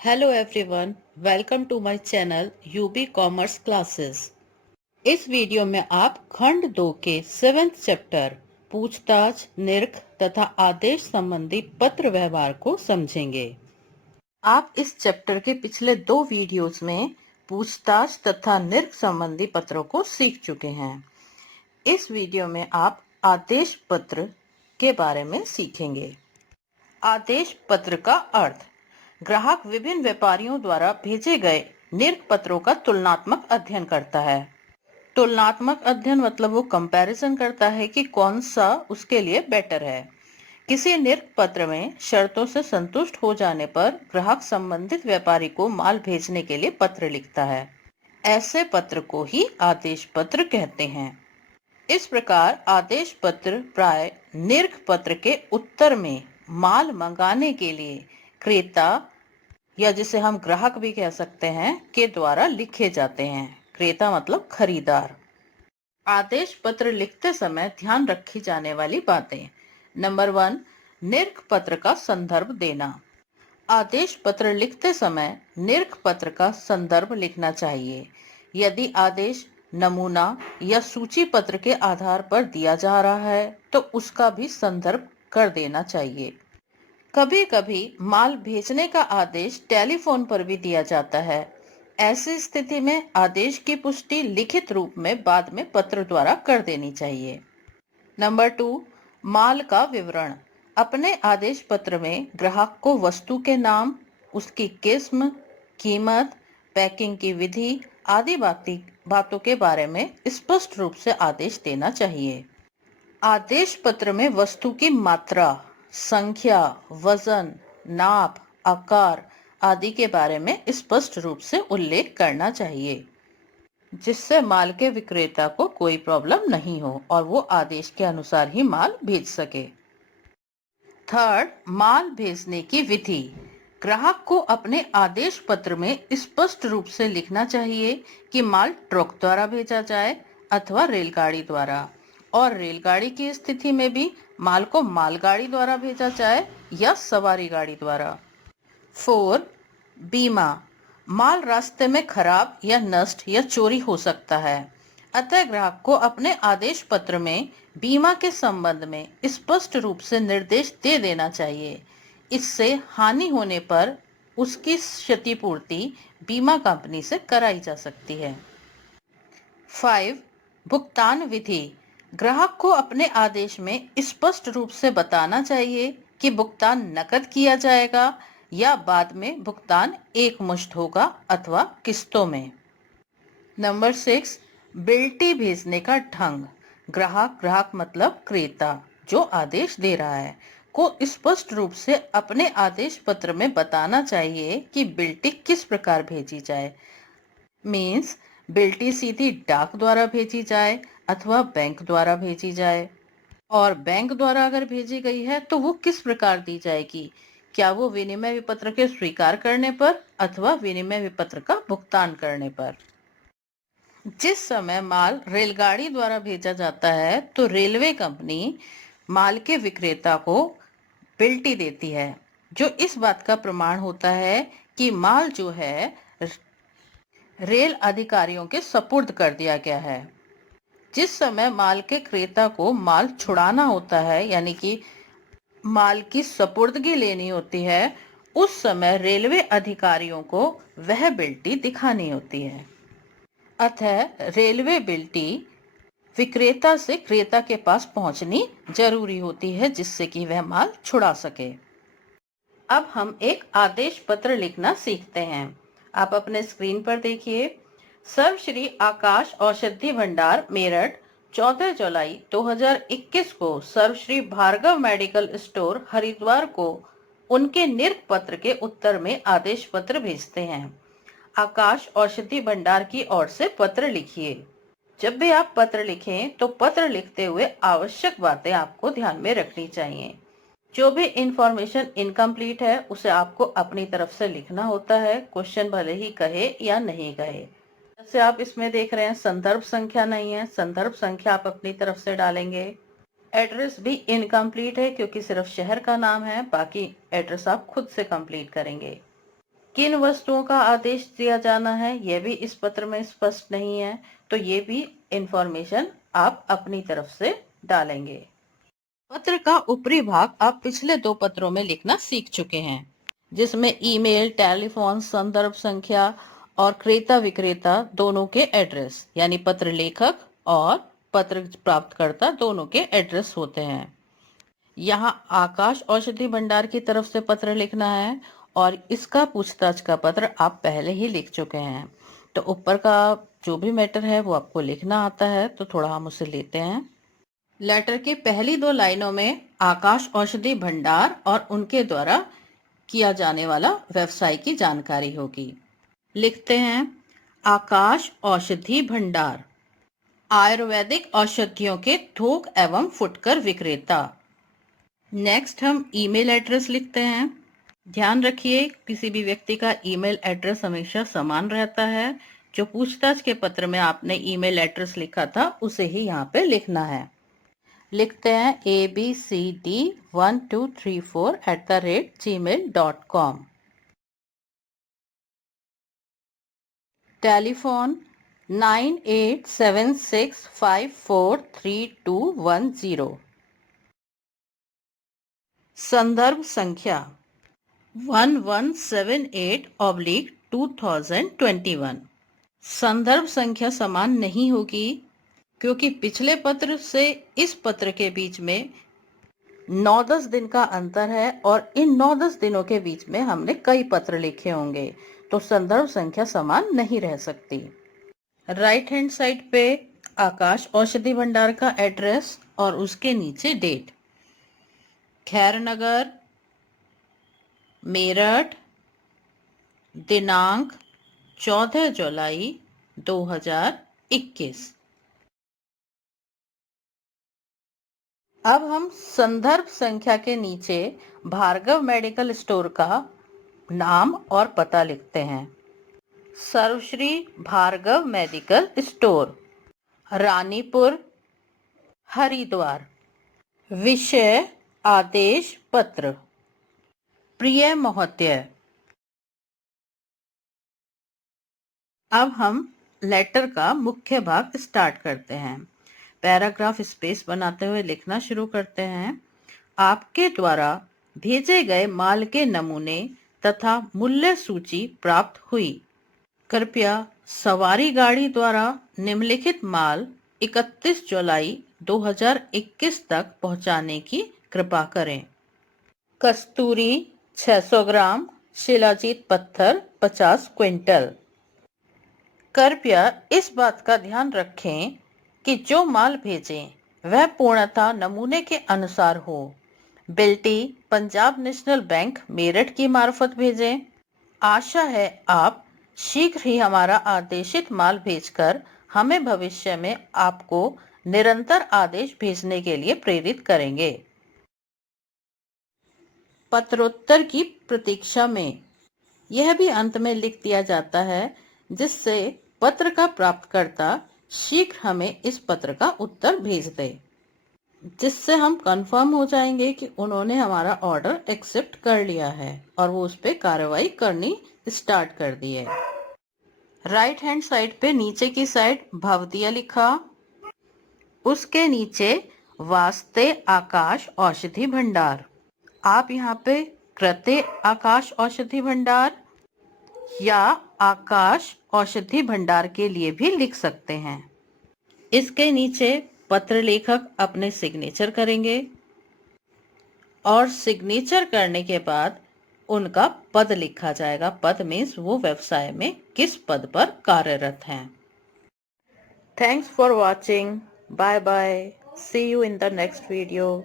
Hello everyone, welcome to my channel UB commerce classes. इस video में आप खंड 2 के 7th चैप्टर पूछताछ, निरख तथा आदेश संबंधी पत्र व्यवहार को समझेंगे। आप इस चैप्टर के पिछले 2 वीडियोस में पूछताछ तथा निरख संबंधी पत्रों को सीख चुके हैं। इस वीडियो में आप आदेश पत्र के बारे में सीखेंगे। आदेश पत्र का अर्थ: ग्राहक विभिन्न व्यापारियों द्वारा भेजे गए निरख पत्रों का तुलनात्मक अध्ययन करता है। तुलनात्मक अध्ययन मतलब वो कंपैरिजन करता है कि कौन सा उसके लिए बेटर है। किसी निरख पत्र में शर्तों से संतुष्ट हो जाने पर ग्राहक संबंधित व्यापारी को माल भेजने के लिए पत्र लिखता है। ऐसे पत्र को ही आदेश पत्र कहते हैं। इस प्रकार आदेश पत्र प्राय निरख पत्र के उत्तर में माल मंगाने के लिए क्रेता, या जिसे हम ग्राहक भी कह सकते हैं, के द्वारा लिखे जाते हैं। क्रेता मतलब खरीदार। आदेश पत्र लिखते समय ध्यान रखी जाने वाली बातें: नंबर 1, निरख पत्र का संदर्भ देना। आदेश पत्र लिखते समय निरख पत्र का संदर्भ लिखना चाहिए। यदि आदेश नमूना या सूची पत्र के आधार पर दिया जा रहा है तो उसका भी संदर्भ कर देना चाहिए। कभी कभी माल भेजने का आदेश टेलीफोन पर भी दिया जाता है। ऐसी स्थिति में आदेश की पुष्टि लिखित रूप में बाद में पत्र द्वारा कर देनी चाहिए। नंबर 2, माल का विवरण। अपने आदेश पत्र में ग्राहक को वस्तु के नाम, उसकी किस्म, कीमत, पैकिंग की विधि आदि बातों के बारे में स्पष्ट रूप से आदेश देना चाहिए। आदेश पत्र में वस्तु की मात्रा, संख्या, वजन, नाप, आकार आदि के बारे में स्पष्ट रूप से उल्लेख करना चाहिए, जिससे माल के विक्रेता को कोई प्रॉब्लम नहीं हो और वो आदेश के अनुसार ही माल भेज सके। थर्ड, माल भेजने की विधि। ग्राहक को अपने आदेश पत्र में स्पष्ट रूप से लिखना चाहिए कि माल ट्रक द्वारा भेजा जाए अथवा रेलगाड़ी द्वारा, और रेलगाड़ी की स्थिति में भी माल को मालगाड़ी द्वारा भेजा जाए या सवारी गाड़ी द्वारा। 4, बीमा। माल रास्ते में खराब या नष्ट या चोरी हो सकता है, अतः ग्राहक को अपने आदेश पत्र में बीमा के संबंध में स्पष्ट रूप से निर्देश दे देना चाहिए। इससे हानि होने पर उसकी क्षतिपूर्ति बीमा कंपनी से कराई जा सकती है। 5, भुगतान विधि। ग्राहक को अपने आदेश में स्पष्ट रूप से बताना चाहिए कि भुगतान नकद किया जाएगा या बाद में भुगतान एक मुश्त होगा अथवा किस्तों में। नंबर 6, बिल्टी भेजने का ढंग। ग्राहक मतलब क्रेता जो आदेश दे रहा है को स्पष्ट रूप से अपने आदेश पत्र में बताना चाहिए कि बिल्टी किस प्रकार भेजी जाए। मीन्स बिल्टी सीधी डाक द्वारा भेजी जाए अथवा बैंक द्वारा भेजी जाए, और बैंक द्वारा अगर भेजी गई है तो वो किस प्रकार दी जाएगी, क्या वो विनिमय विपत्र के स्वीकार करने पर अथवा विनिमय विपत्र का भुगतान करने पर। जिस समय माल रेलगाड़ी द्वारा भेजा जाता है तो रेलवे कंपनी माल के विक्रेता को बिल्टी देती है, जो इस बात का प्रमाण होता है कि माल जो है रेल अधिकारियों के सपुर्द कर दिया गया है। जिस समय माल के क्रेता को माल छुड़ाना होता है, यानी कि माल की सपुर्दगी लेनी होती है, उस समय रेलवे अधिकारियों को वह बिल्टी दिखानी होती है। अतः रेलवे बिल्टी विक्रेता से क्रेता के पास पहुंचनी जरूरी होती है, जिससे कि वह माल छुड़ा सके। अब हम एक आदेश पत्र लिखना सीखते हैं। आप अपने स्क्रीन पर देखिए। सर्वश्री आकाश औषधि भंडार मेरठ 14 जुलाई 2021 को सर्वश्री भार्गव मेडिकल स्टोर हरिद्वार को उनके निरख पत्र के उत्तर में आदेश पत्र भेजते हैं। आकाश औषधि भंडार की ओर से पत्र लिखिए। जब भी आप पत्र लिखें तो पत्र लिखते हुए आवश्यक बातें आपको ध्यान में रखनी चाहिए। जो भी इंफॉर्मेशन इनकम्प्लीट है उसे आपको अपनी तरफ से लिखना होता है, क्वेश्चन भले ही कहे या नहीं कहे। जैसे आप इसमें देख रहे हैं, संदर्भ संख्या नहीं है, संदर्भ संख्या आप अपनी तरफ से डालेंगे। एड्रेस भी इनकम्प्लीट है क्योंकि सिर्फ शहर का नाम है, बाकी एड्रेस आप खुद से कंप्लीट करेंगे। किन वस्तुओं का आदेश दिया जाना है यह भी इस पत्र में स्पष्ट नहीं है, तो ये भी इंफॉर्मेशन आप अपनी तरफ से डालेंगे। पत्र का ऊपरी भाग आप पिछले 2 पत्रों में लिखना सीख चुके हैं, जिसमें ईमेल, टेलीफोन, संदर्भ संख्या और क्रेता विक्रेता दोनों के एड्रेस यानी पत्र लेखक और पत्र प्राप्तकर्ता दोनों के एड्रेस होते हैं। यहाँ आकाश औषधि भंडार की तरफ से पत्र लिखना है और इसका पूछताछ का पत्र आप पहले ही लिख चुके हैं, तो ऊपर का जो भी मैटर है वो आपको लिखना आता है, तो थोड़ा हम उसे लेते हैं। लेटर की पहली 2 लाइनों में आकाश औषधि भंडार और उनके द्वारा किया जाने वाला व्यवसाय की जानकारी होगी। लिखते हैं, आकाश औषधि भंडार आयुर्वेदिक औषधियों के थोक एवं फुटकर विक्रेता। नेक्स्ट हम ईमेल एड्रेस लिखते हैं। ध्यान रखिए, किसी भी व्यक्ति का ईमेल एड्रेस हमेशा समान रहता है। जो पूछताछ के पत्र में आपने ईमेल एड्रेस लिखा था उसे ही यहाँ पे लिखना है। लिखते हैं abcd1234@gmail.com। टेलीफोन 9876543210। संदर्भ संख्या 1178/2021। संदर्भ संख्या समान नहीं होगी क्योंकि पिछले पत्र से इस पत्र के बीच में 9-10 दिन का अंतर है और इन 9-10 दिनों के बीच में हमने कई पत्र लिखे होंगे, तो संदर्भ संख्या समान नहीं रह सकती। राइट हैंड साइड पे आकाश औषधि भंडार का एड्रेस और उसके नीचे डेट, खैरनगर, मेरठ, दिनांक 14 जुलाई 2021। अब हम संदर्भ संख्या के नीचे भार्गव मेडिकल स्टोर का नाम और पता लिखते हैं। सर्वश्री भार्गव मेडिकल स्टोर, रानीपुर, हरिद्वार। विषय आदेश पत्र। प्रिय महोदय, अब हम लेटर का मुख्य भाग स्टार्ट करते हैं। पैराग्राफ स्पेस बनाते हुए लिखना शुरू करते हैं। आपके द्वारा भेजे गए माल के नमूने तथा मूल्य सूची प्राप्त हुई। कृपया सवारी गाड़ी द्वारा निम्नलिखित माल 31 जुलाई 2021 तक पहुंचाने की कृपा करें। कस्तूरी 600 ग्राम, शिलाजीत पत्थर 50 क्विंटल। कृपया इस बात का ध्यान रखें कि जो माल भेजें वह पूर्णतः नमूने के अनुसार हो। बिल्टी पंजाब नेशनल बैंक मेरठ की मार्फत भेजें। आशा है आप शीघ्र ही हमारा आदेशित माल भेजकर हमें भविष्य में आपको निरंतर आदेश भेजने के लिए प्रेरित करेंगे। पत्रोत्तर की प्रतीक्षा में यह भी अंत में लिख दिया जाता है, जिससे पत्र का प्राप्तकर्ता शीघ्र हमें इस पत्र का उत्तर भेज दे, जिससे हम कंफर्म हो जाएंगे कि उन्होंने हमारा ऑर्डर एक्सेप्ट कर लिया है और वो उस पर कार्रवाई करनी स्टार्ट कर दी है। राइट हैंड साइड पे नीचे की साइड भवदिया लिखा, उसके नीचे वास्ते आकाश औषधि भंडार। आप यहाँ पे कृते आकाश औषधि भंडार या आकाश औषधि भंडार के लिए भी लिख सकते हैं। इसके नीचे पत्र लेखक अपने सिग्नेचर करेंगे और सिग्नेचर करने के बाद उनका पद लिखा जाएगा। पद मीन्स वो व्यवसाय में किस पद पर कार्यरत हैं। Thanks for watching. Bye bye. See you in the next video.